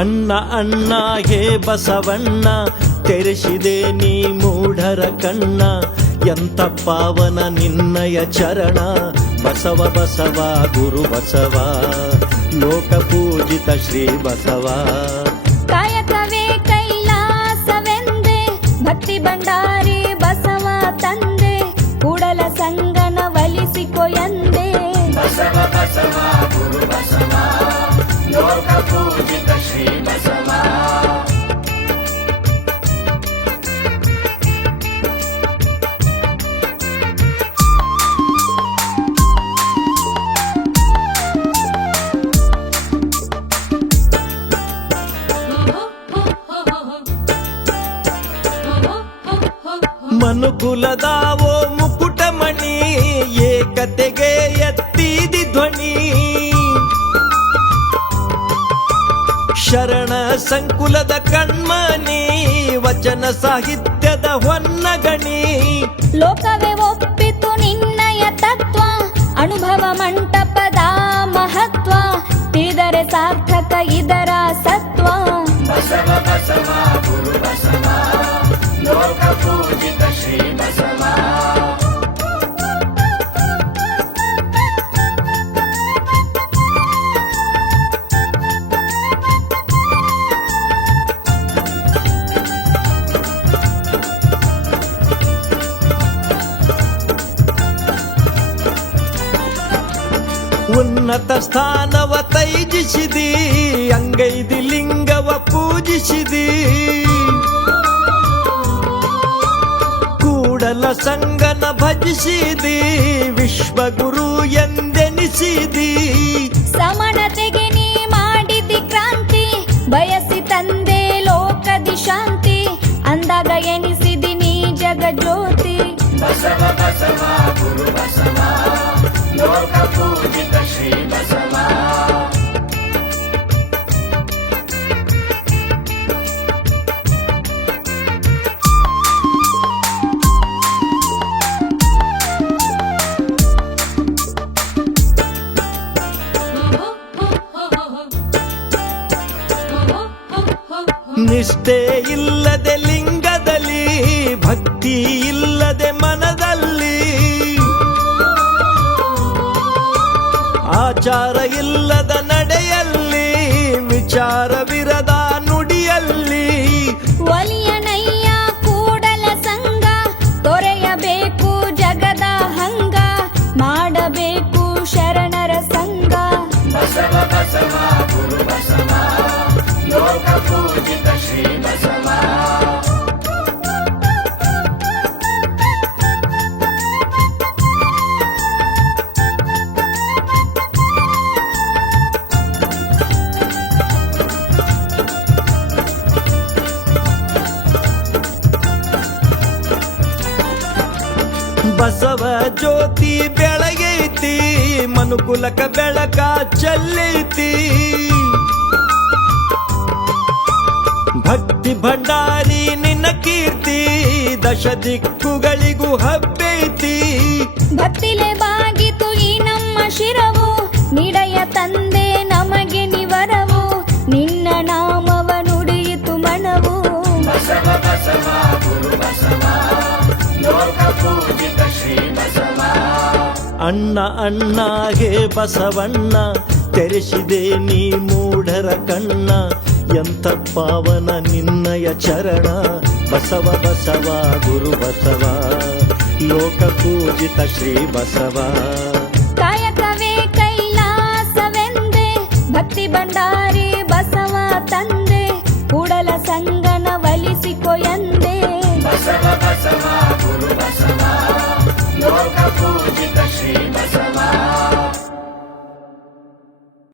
ಅಣ್ಣ ಅಣ್ಣ ಹೇ ಬಸವಣ್ಣ ತೆರೆಸಿದೆ ನೀ ಮೂಢರ ಕಣ್ಣ, ಎಂತ ಪಾವನ ನಿನ್ನಯ ಚರಣ. ಬಸವ ಬಸವ ಗುರು ಬಸವ ಲೋಕ ಪೂಜಿತ ಶ್ರೀ ಬಸವ. ಕಾಯಕವೇ ಕೈಲಾಸವೆಂದೆ ಭಕ್ತಿ ಭಂಡಾರಿ ಬಸವ ತಂದೆ, ಕೂಡಲ ಸಂಗನ ಒಲಿಸಿಕೊ ಎಂದೆ. ಬಸವ ಬಸವ ಗುರು ಬಸವ ಲೋಕ ಪೂಜಿತ ಶ್ರೀ ಬಸವ. ಮನುಕುಲದಾವೋ ಮುಕುಟಮಣಿ ಏಕತೆಗೆ ಎತ್ತಿದಿ ಧ್ವನಿ, ಶರಣ ಸಂಕುಲದ ಕಣ್ಮನಿ ವಚನ ಸಾಹಿತ್ಯದ ಹೊನ್ನಗಣಿ. ಲೋಕವೇ ಒಪ್ಪಿತು ನಿನ್ನಯ ತತ್ವ, ಅನುಭವ ಮಂಟಪದ ಮಹತ್ವ, ತಿಳಿದರೆ ಸಾರ್ಥಕ ಇದರ ಸತ್ವ. ಬಸವ ಬಸವ ಗುರು ಬಸವ ಲೋಕ ಪೂಜಿತ ಶ್ರೀ ಬಸವ. ಉನ್ನತ ಸ್ಥಾನವ ತೈಜಿಸಿದಿ, ಅಂಗೈದಿ ಲಿಂಗವ ಪೂಜಿಸಿದಿ, ಕೂಡಲ ಸಂಗನ ಭಜಿಸಿದಿ, ವಿಶ್ವಗುರು ಎಂದೆನಿಸಿದಿ. ಸಮಾನತೆಗೆ ನೀ ಮಾಡಿದಿ ಕ್ರಾಂತಿ, ಬಯಸಿ ತಂದೆ ಲೋಕದಿ ಶಾಂತಿ, ಅಂದಾಗ ಎನಿಸಿದಿ ನೀ ಜಗ ಜ್ಯೋತಿ. ಬಸವ ಬಸವ ಗುರು ಬಸವ ಲೋಕ ಪೂಜಿತ ಶ್ರೀ ಬಸವ. ನಿಷ್ಠೆ ಇಲ್ಲದೆ ಲಿಂಗದಲ್ಲಿ, ಭಕ್ತಿ ಇಲ್ಲದೆ ಮನದಲ್ಲಿ, ಆಚಾರ ಇಲ್ಲದ ನಡೆಯಲ್ಲಿ, ವಿಚಾರವಿರದ ನುಡಿಯಲ್ಲಿ. ಒಲಿಯನಯ್ಯ ಕೂಡಲ ಸಂಗ, ತೊರೆಯಬೇಕು ಜಗದ ಹಂಗ, ಮಾಡಬೇಕು ಶರಣರ ಸಂಗ. ಬಸವ ಬಸವ ಗುರು ಬಸವ ಲೋಕ ಪೂಜಿತ ಶ್ರೀ ಬಸವ. ಬಸವ ಜ್ಯೋತಿ ಬೆಳಗೈತಿ, ಮನುಕುಲಕ ಬೆಳಕ ಚೆಲ್ಲೈತಿ, ಭಕ್ತಿ ಭಂಡಾರಿ ನಿನ್ನ ಕೀರ್ತಿ ದಶ ದಿಕ್ಕುಗಳಿಗೂ ಹಬ್ಬೈತಿ. ಭಕ್ತಿಲೆ ಬಾಗಿತು ಈ ನಮ್ಮ ಶಿರವು, ನಿಡಯ ತಂದೆ ನಮಗೆ ನಿವರವು, ನಿನ್ನ ನಾಮವ ನುಡಿಯಿತು ಮನವು. ಬಸವ ಬಸವ ಗುರು ಬಸವ ಲೋಕ ಪೂಜಿತ ಶ್ರೀ ಬಸವ. ಅಣ್ಣ ಅಣ್ಣ ಹೇ ಬಸವಣ್ಣ ತೆರೆಸಿದೆ ನೀ ಮೂಢರ ಕಣ್ಣ, ಎಂತ ಪಾವನ ನಿನ್ನಯ ಚರಣ. ಬಸವ ಬಸವ ಗುರು ಬಸವ ಲೋಕ ಪೂಜಿತ ಶ್ರೀ ಬಸವ. ಕಾಯಕವೇ ಕೈಲಾಸವೆಂದೆ ಭಕ್ತಿ ಭಂಡಾರಿ ಬಸವ ತಂದೆ, ಕೂಡಲ ಸಂಗನ ಒಲಿಸಿಕೊ ಎಂದೆ. ಬಸವ ಬಸವ